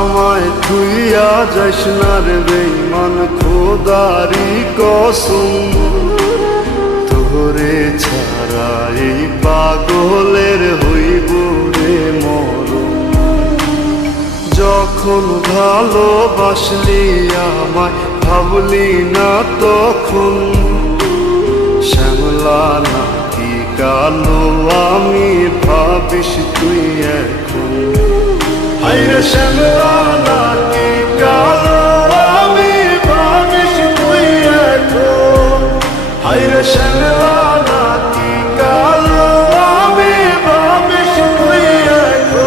আমায় তুইয়া যাস না রে বেঈমান, খোদারি কসম তোরে ছাড়া এই পাগলের হইব রে মরণ। যখন ভালোবাসলি আমায় ভাবলি না তখন, শ্যামলা নাকি কালো আমি ভাবিস তুই এখন। হায়রে শ্যামলা নাকি কালো আমি ভাবিস তুই এখন। হায়রে শ্যামলা নাকি কালো আমি ভাবিস তুই এখন।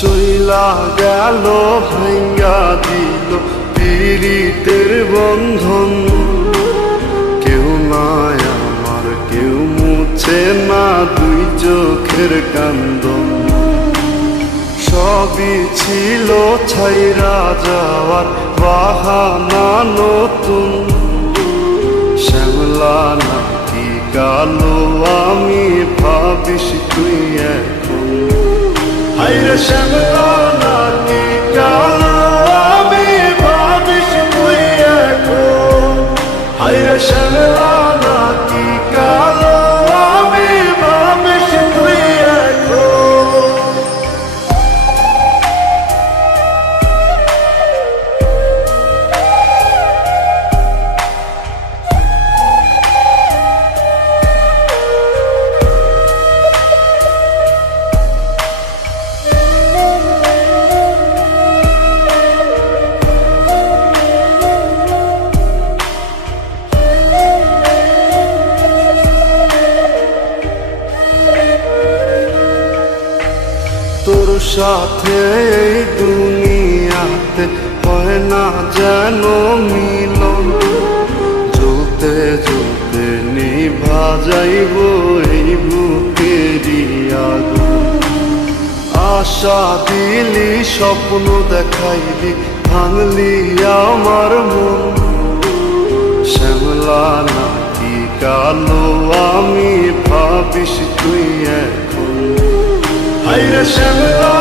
চইলা গেল ভাঙ্গা দিল পীড়িতের বন্ধন, কেউ নাই আমার কেউ মুছে না দুই চোখের কান্দন। সবই ছিল ছাইরা যাওয়ার বাহানা নতুন, শ্যামলা নাকি কালো আমি ভাবিস তুই এখন। হায়রে শ্যামলা নাকি কালো আমি ভাবিস তুই এখন। হায়রে শ্যামলা নাকি কালো আমি ভাবিস তুই এখন। তোর সাথে এই দুনিয়াতে হয় না যেন মিলন, জ্বলতে জ্বলতে নিভা যাইব এই বুকেরই আগুন। আশা দিলি স্বপ্ন দেখাইলি ভাঙলি আমার মন, শ্যামলা নাকি কালো আমি ভাবিস তুই এখন। হায়রে শ্যামলা